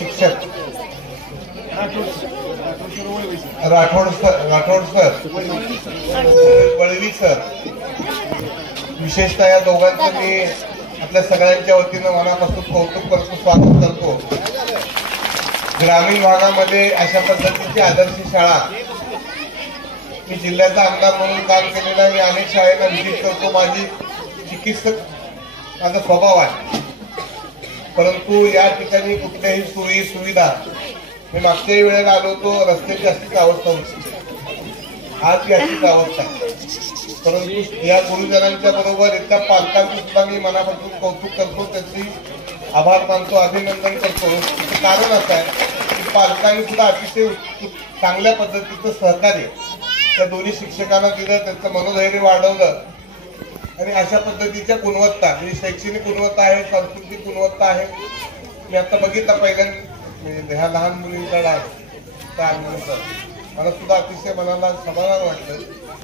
शिक्षक Rathod sir Valvi sir, विशेषतः या दोघांचं मी आपल्या सगळ्यांच्या वतीनं मनापासून कौतुक करतो, स्वागत करतो। ग्रामीण भागामध्ये अशा पद्धतीची आदर्श शाळा, मी जिल्ह्याचा आमदार म्हणून काम केलेला, मी अनेक शाळेला व्हिजिट करतो, माझी चिकित्सक माझा स्वभाव आहे, परंतु या ठिकाणी कुठल्याही सोयी सुविधा, मी मागच्याही वेळेला आलो होतो, रस्त्याची अशीच अवस्था होती, आज अशीच अवस्था आहे। परंतु या गुरुजनांच्या बरोबर इथल्या पालकांचं सुद्धा मी मनापासून कौतुक करतो, त्यांची आभार मानतो, अभिनंदन करतो। कारण असं आहे की पालकांनी सुद्धा अतिशय चांगल्या पद्धतीचं सहकार्य त्या दोन्ही शिक्षकांना दिलं, त्यांचं मनोधैर्य वाढवलं आणि अशा पद्धतीच्या गुणवत्ता, म्हणजे शैक्षणिक गुणवत्ता आहे, सांस्कृतिक गुणवत्ता आहे। मी आता बघितलं पहिल्यांदा ह्या लहान मुलींचा डान्स, मला सुद्धा अतिशय मनाला समाधान वाटलं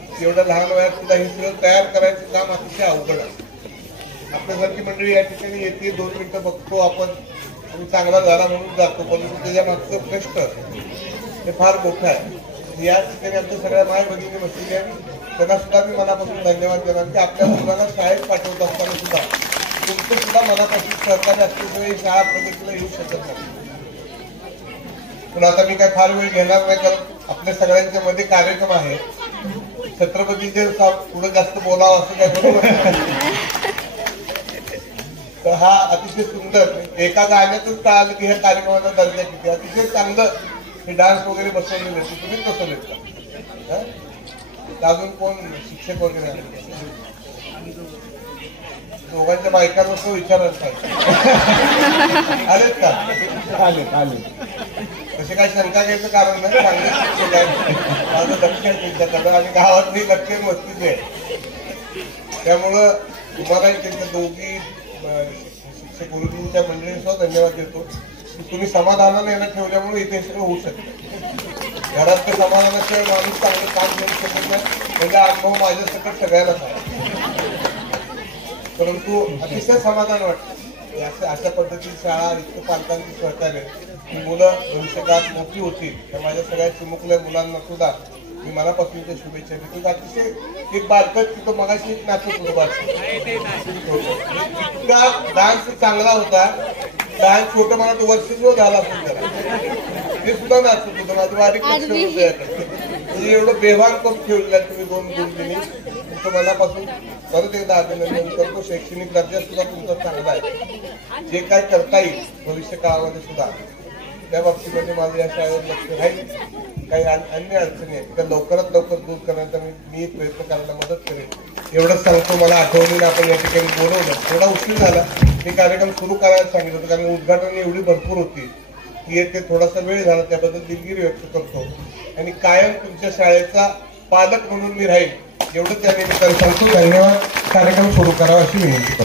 की एवढ्या लहान वयात सुद्धा हे सगळं तयार करायचं काम अतिशय अवघड आहे। आपल्यासारखी मंडळी या ठिकाणी येते, 2 मिनिटं बघतो आपण आणि चांगला झाला म्हणून जातो, परंतु त्याच्या मागचं कष्ट हे फार मोठं आहे। या ठिकाणी आमच्या सगळ्या माय भगिनी बसलेल्या, त्यांना सुद्धा मी मनापासून धन्यवाद देणार की आपल्या मुलांना शाळेत पाठवत असताना सुद्धा तुमचं सुद्धा मनापासून सहकार्य असल्याशिवाय शाळा प्रगतीला येऊ शकत नाही। पण आता मी काय फार वेळ घेणार नाही, कारण आपल्या सगळ्यांच्या मध्ये कार्यक्रम आहे, छत्रपतीचे पुढे जास्त बोलावं असं काय बरोबर। तर हा अतिशय सुंदर, एका गाण्यातच कळालं की ह्या कार्यक्रमाचा दर्जा किती, अतिशय चांगलं हे डान्स वगैरे बसवलेलं आहे, तुम्ही बसवलेत का? अजून कोण शिक्षक वगैरे दोघांच्या बायकांवर विचारत नाही आलेत का? आले तसे काही शंका घ्यायचं कारण नाही, चांगले शिक्षक आहेत, माझं लक्ष आहे त्यांच्याकडं आणि गावातली लक्ष मस्तीच आहे, त्यामुळं तुम्हाला त्यांच्या दोघी शिक्षक गुरुजींच्या मंडळींसह धन्यवाद देतो की तुम्ही समाधानाने यांना ठेवल्यामुळे इथे सगळं होऊ शकतं। घरात ते समाधानाशिवाय माणूस चांगलं काम करू शकत नाही, म्हणजे अनुभव माझ्या सकट सगळ्यालाच आहे, परंतु अतिशय समाधान वाटतं अशा पद्धतीची शाळा, इतकं पालकांची सहकार्य, ही मुलं भविष्यकाळात मोठी होतील, त्या माझ्या सगळ्या चिमुकल्या मुलांना सुद्धा मी मनापासूनच्या शुभेच्छा देतो। अतिशय एक बालकत तिथं मगाशी एक नाचत होतं, इतका डान्स चांगला होता, डान्स छोटं मला तो वर्ष जो झाला असेल त्याला, ते सुद्धा नाचत होतं, माझं बारीक लक्ष होतं, म्हणजे एवढं बेभान करून ठेवलेलं आहे तुम्ही 2 गुरुजींनी, तुमचं मनापासून परत एकदा अभिनंदन करतो। शैक्षणिक दर्जा सुद्धा तुमचा चांगला आहे, जे काय करता येईल भविष्य काळामध्ये सुद्धा त्या बाबतीमध्ये माझं या शाळेवर लक्ष राहील। काही अन्य अडचणी आहेत त्या लवकरात लवकर दूर करण्याचा मी प्रयत्न करायला मदत करेन, एवढंच सांगतो। मला आठवणीने आपण या ठिकाणी बोलवलं, थोडा उशीर झाला, मी कार्यक्रम सुरू करायला सांगितलं होतं, कारण उद्घाटन एवढी भरपूर होती की येथे थोडासा वेळ झाला, त्याबद्दल दिलगिरी व्यक्त करतो आणि कायम तुमच्या शाळेचा पालक म्हणून मी राहील, एवढंच या निमित्ताने सांगतो। धन्यवाद। कार्यक्रम सुरू करावा अशी विनंती करतो।